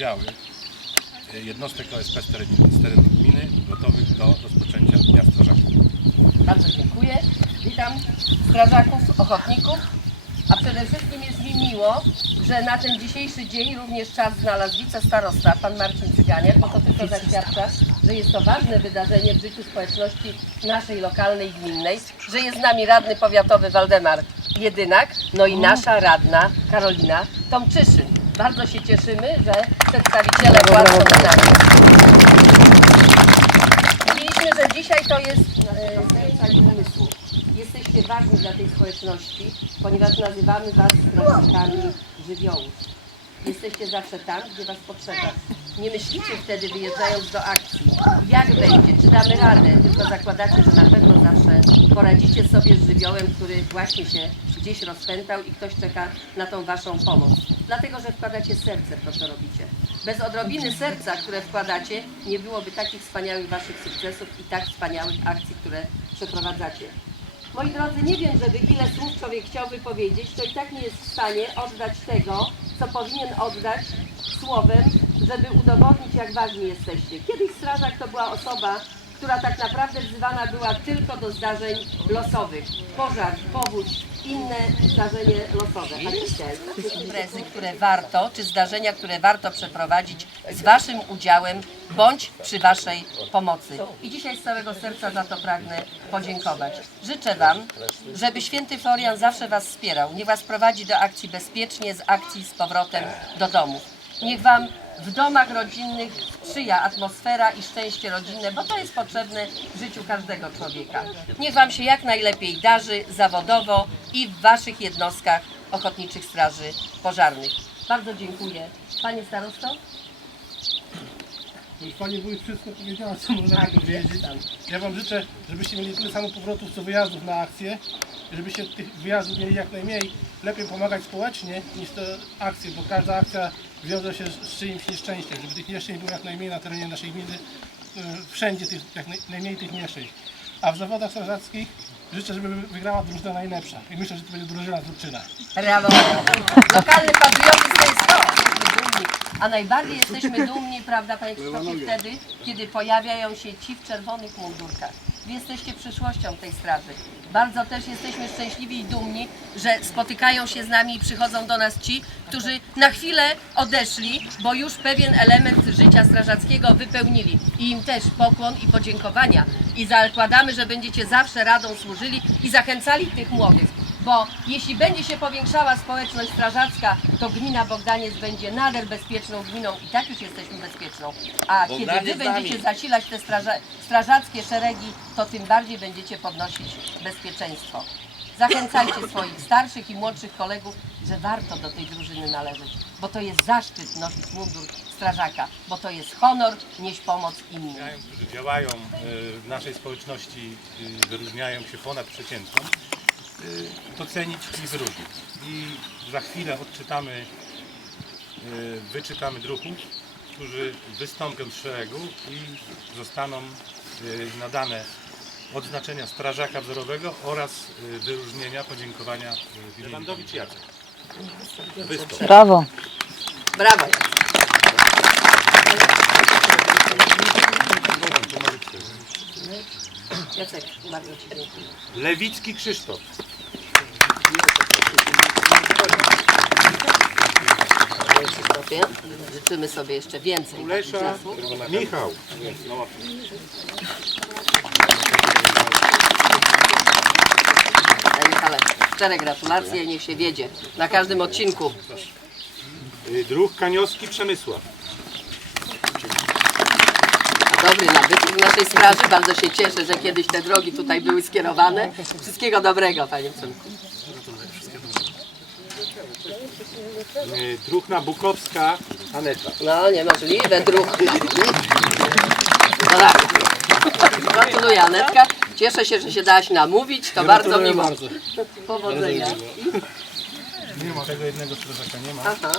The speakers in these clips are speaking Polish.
oddziały y, jednostek OSP z terenu, z terenu gminy gotowych do rozpoczęcia Dnia Strażaków. Bardzo dziękuję. Witam strażaków, ochotników. A przede wszystkim jest mi miło, że na ten dzisiejszy dzień również czas znalazł wicestarosta, pan Marcin Cyganiak, bo to tylko zaświadcza, że jest to ważne wydarzenie w życiu społeczności naszej lokalnej, gminnej, że jest z nami radny powiatowy Waldemar Jedynak, no i nasza radna Karolina Tomczyszyn. Bardzo się cieszymy, że przedstawiciele władz nami. Mówiliśmy, że dzisiaj to jest serca i umysłu. Jesteście ważni dla tej społeczności, ponieważ nazywamy Was strażnikami żywiołów. Jesteście zawsze tam, gdzie Was potrzeba. Nie myślicie wtedy, wyjeżdżając do akcji, jak będzie, czy damy radę, tylko zakładacie, że na pewno zawsze poradzicie sobie z żywiołem, który właśnie się gdzieś rozpętał i ktoś czeka na tą Waszą pomoc. Dlatego, że wkładacie serce w to, co robicie. Bez odrobiny serca, które wkładacie, nie byłoby takich wspaniałych Waszych sukcesów i tak wspaniałych akcji, które przeprowadzacie. Moi drodzy, nie wiem, żeby ile słów człowiek chciałby powiedzieć, to i tak nie jest w stanie oddać tego, co powinien oddać słowem, żeby udowodnić, jak ważni jesteście. Kiedyś strażak to była osoba, która tak naprawdę wzywana była tylko do zdarzeń losowych. Pożar, powódź, inne zdarzenie losowe. A dzisiaj imprezy, które warto, czy zdarzenia, które warto przeprowadzić z Waszym udziałem, bądź przy Waszej pomocy. I dzisiaj z całego serca za to pragnę podziękować. Życzę Wam, żeby święty Florian zawsze Was wspierał. Niech Was prowadzi do akcji bezpiecznie, z akcji z powrotem do domów. Niech Wam w domach rodzinnych sprzyja atmosfera i szczęście rodzinne, bo to jest potrzebne w życiu każdego człowieka. Niech Wam się jak najlepiej darzy zawodowo i w Waszych jednostkach Ochotniczych Straży Pożarnych. Bardzo dziękuję. Panie starosto? Już Pani Wójt wszystko powiedziała, co można powiedzieć. Ja Wam życzę, żebyście mieli tyle samo powrotów, co wyjazdów na akcje. I Żebyście tych wyjazdów mieli jak najmniej. Lepiej pomagać społecznie niż te akcje, bo każda akcja wiąże się z czyimś nieszczęściem. Żeby tych nieszczęść było jak najmniej na terenie naszej gminy, y, wszędzie tych, jak naj, najmniej tych nieszczęść. A w zawodach strażackich życzę, żeby wygrała drużyna najlepsza. I myślę, że to będzie drużyna Zrubczyna. Brawo! Lokalny patriotyzm to jest to. Jesteśmy dumni. A najbardziej jesteśmy dumni, prawda, Panie Krzysztofie, wtedy, kiedy pojawiają się ci w czerwonych mundurkach. Wy jesteście przyszłością tej straży. Bardzo też jesteśmy szczęśliwi i dumni, że spotykają się z nami i przychodzą do nas ci, którzy na chwilę odeszli, bo już pewien element życia strażackiego wypełnili. I im też pokłon i podziękowania. I zakładamy, że będziecie zawsze radą służyli i zachęcali tych młodych. Bo jeśli będzie się powiększała społeczność strażacka, to gmina Bogdaniec będzie nader bezpieczną gminą i tak już jesteśmy bezpieczną. A kiedy wy będziecie zasilać te straża, strażackie szeregi, to tym bardziej będziecie podnosić bezpieczeństwo. Zachęcajcie swoich starszych i młodszych kolegów, że warto do tej drużyny należeć, bo to jest zaszczyt nosić mundur strażaka, bo to jest honor, nieść pomoc innym. Działają, którzy działają y, w naszej społeczności, y, wyróżniają się ponad przeciętną, docenić i wyróżnić. I za chwilę odczytamy, y, wyczytamy druhów, którzy wystąpią z szeregu i zostaną y, nadane odznaczenia strażaka wzorowego oraz y, wyróżnienia, podziękowania y, Lewandowicz Jacek. Wystąp. Brawo. Brawo! Jacek, bardzo Ci dziękuję. Lewicki Krzysztof. Panie Krzysztofie, życzymy sobie jeszcze więcej takich Lesza zasług. Michał. Panie Michale, szczere gratulacje, niech się wiedzie na każdym odcinku. Y, Druh Kaniowski Przemysław. Dobry nabytek w naszej straży, bardzo się cieszę, że kiedyś te drogi tutaj były skierowane. Wszystkiego dobrego, Panie Przemku. Y, Druhna Bukowska Aneta. No, niemożliwe, druh. No tak. Gratuluję, Anetka. Cieszę się, że się dałaś namówić, to bardzo miło. Powodzenia. Nie ma tego jednego strażaka, nie ma. Aha.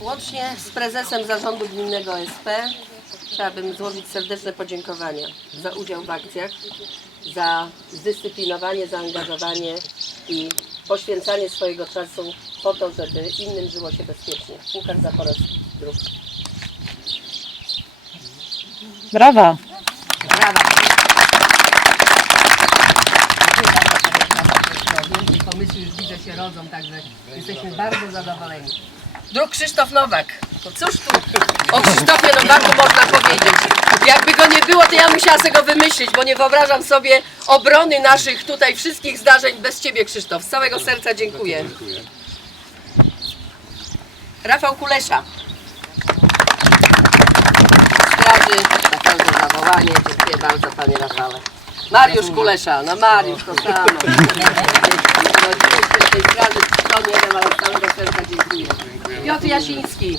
Łącznie z prezesem zarządu gminnego SP chciałabym złożyć serdeczne podziękowania za udział w akcjach, za zdyscyplinowanie, zaangażowanie i poświęcanie swojego czasu po to, żeby innym żyło się bezpiecznie. Łukasz Zaporowski, druk. Brawa. Brawa. Pomysły już widzę się rodzą, także jesteśmy bardzo zadowoleni. Druk Krzysztof Nowak. No cóż tu o Krzysztofie Nowaku można powiedzieć? Jakby go nie było, to ja musiała sobie go wymyślić, bo nie wyobrażam sobie obrony naszych tutaj wszystkich zdarzeń bez Ciebie Krzysztof. Z całego serca dziękuję. Rafał Kulesza. Straży na pełne zawołanie. Dziękuję bardzo Panie Rafale. Mariusz Kulesza, no Mariusz to samo. Tej straży to nie wiem, ale z całego serca dziękuję. Piotr Jasiński.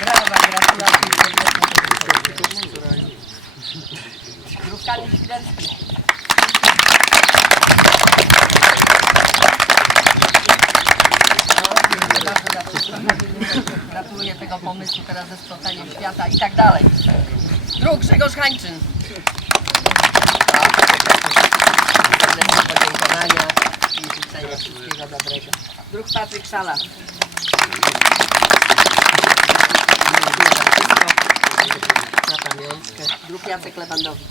Brawa, gratulacje. Druk Kamil Świderski. Gratuluję pomysłu teraz ze sprzątaniem świata i tak dalej. Druk Grzegorz Hańczyn. Podziękowania i życzenia wszystkiego dobrego. Druk Patryk Szala. Na pamiątkę. Druk Jacek Lewandowicz.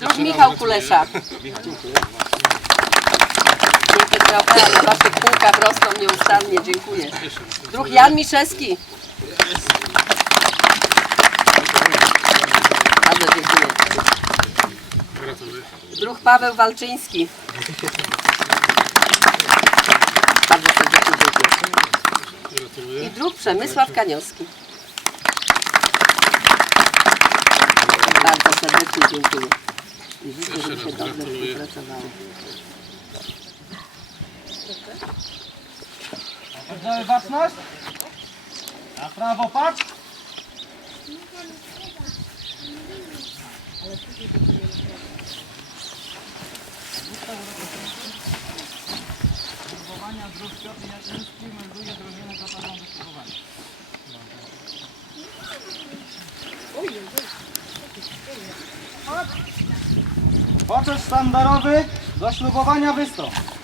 Druk Michał Kulesza. Trofea na waszych półkach rosną nieustannie. Dziękuję. Druk Jan Miszewski. Bardzo dziękuję. Druh Paweł Walczyński. Bardzo serdecznie dziękuję. I druh Przemysław Kaniowski. Bardzo serdecznie dziękuję. I życzę, żeby się dobrze współpracowało. Oddaję baczność. Na prawo patrz. Spróbowania dróg Piotr spróbowania. Poczet sztandarowy do ślubowania wystąp.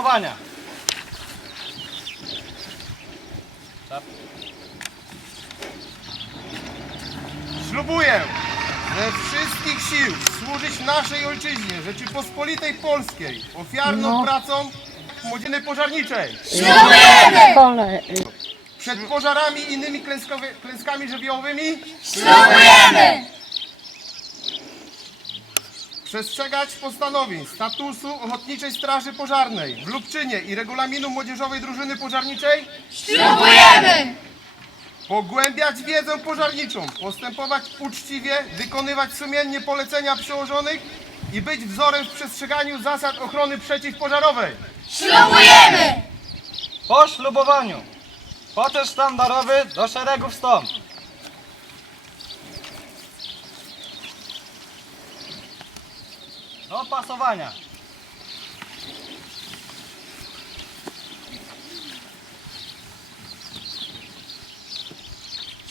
Do ślubowania. Ślubuję ze wszystkich sił służyć naszej ojczyźnie, Rzeczypospolitej Polskiej, ofiarną pracą młodzieży pożarniczej. Kole. Przed pożarami i innymi klęskowy- klęskami żywiołowymi. Przestrzegać postanowień statusu Ochotniczej Straży Pożarnej w Lubczynie i regulaminu Młodzieżowej Drużyny Pożarniczej. Pogłębiać wiedzę pożarniczą, postępować uczciwie, wykonywać sumiennie polecenia przełożonych i być wzorem w przestrzeganiu zasad ochrony przeciwpożarowej. Po ślubowaniu. Poczet sztandarowy do szeregu wstąp. Do pasowania.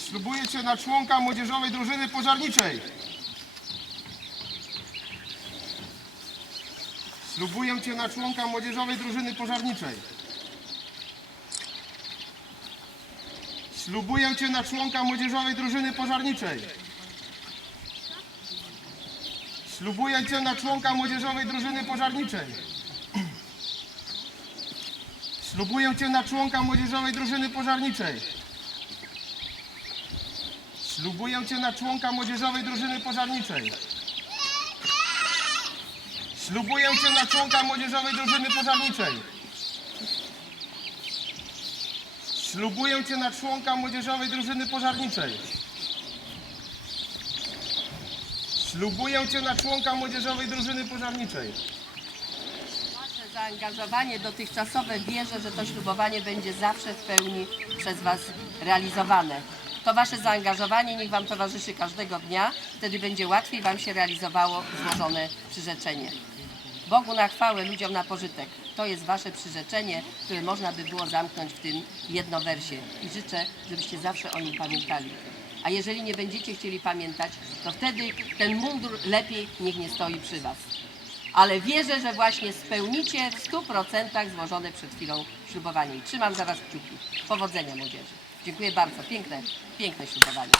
Ślubuję Cię na członka Młodzieżowej Drużyny Pożarniczej. Ślubuję Cię na członka Młodzieżowej Drużyny Pożarniczej. Ślubuję Cię na członka Młodzieżowej Drużyny Pożarniczej. Ślubuję Cię na członka Młodzieżowej Drużyny Pożarniczej. Ślubuję Cię na członka Młodzieżowej Drużyny Pożarniczej. Ślubuję Cię na członka Młodzieżowej Drużyny Pożarniczej. Ślubuję Cię na członka Młodzieżowej Drużyny Pożarniczej. Ślubuję Cię na członka Młodzieżowej Drużyny Pożarniczej. Ślubuję Cię na członka Młodzieżowej Drużyny Pożarniczej. Wasze zaangażowanie dotychczasowe wierzę, że to ślubowanie będzie zawsze w pełni przez Was realizowane. To Wasze zaangażowanie niech Wam towarzyszy każdego dnia, wtedy będzie łatwiej Wam się realizowało złożone przyrzeczenie. Bogu na chwałę, ludziom na pożytek. To jest Wasze przyrzeczenie, które można by było zamknąć w tym jednowersie. I życzę, żebyście zawsze o nim pamiętali. A jeżeli nie będziecie chcieli pamiętać, to wtedy ten mundur lepiej niech nie stoi przy Was. Ale wierzę, że właśnie spełnicie w 100% złożone przed chwilą ślubowanie. I trzymam za Was kciuki. Powodzenia młodzieży. Dziękuję bardzo. Piękne, piękne ślubowanie.